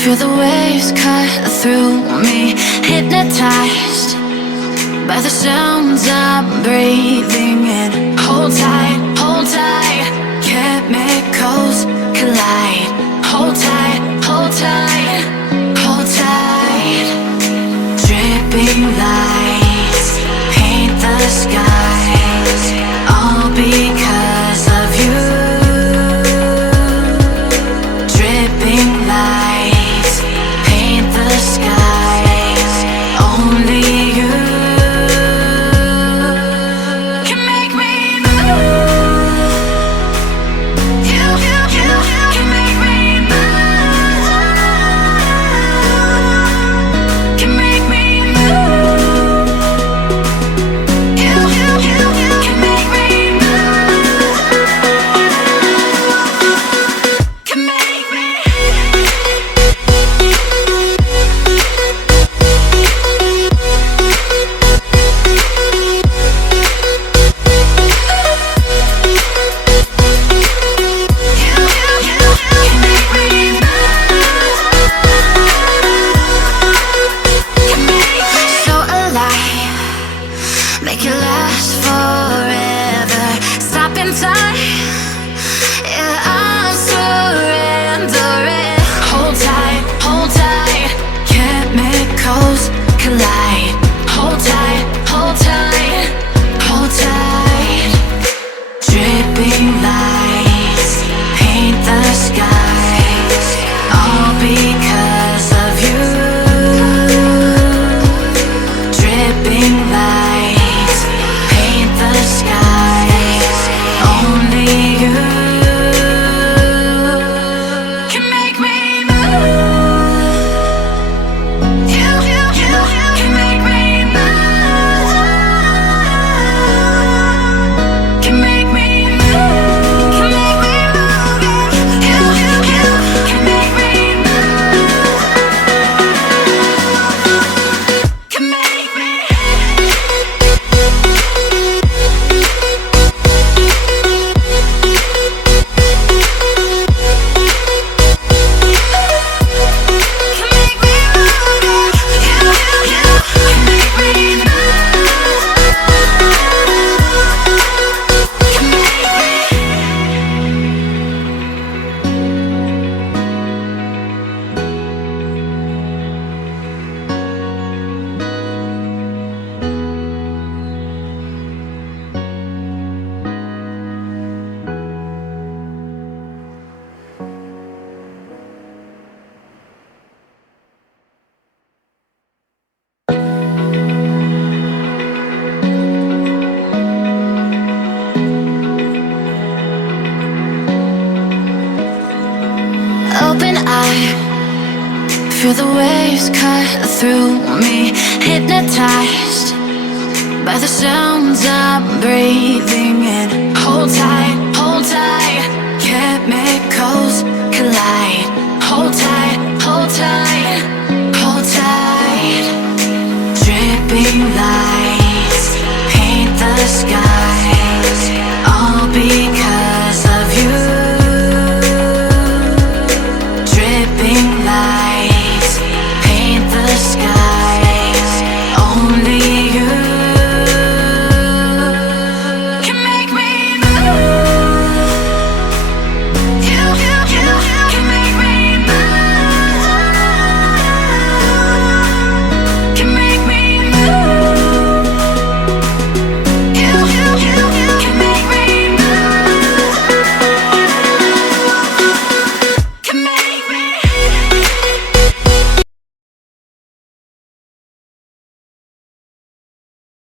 feel the waves cut through me, hypnotized by the sounds I'm breathing in. Hold tight, chemicals collide. Hold tight, hold tight, hold tight. Dripping lights paint the skies, all because of you. Dripping lights paint the skies, only you can make me move. You can make me move. Can make me move. You can make me move. Can make me. So alive, make it last forever. Stop in time, yeah, I'm surrendering. Hold tight, chemicals collide. Hold tight, hold tight, hold tight. Dripping lights paint the skies, all because of you. Dripping lights paint the skies, only you can make me move. You can make me move. Can make me move. Can make me move. You can make me move. Can make me. Open eye, feel the waves cut through me, hypnotized by the sounds I'm breathing in. Hold tight, chemicals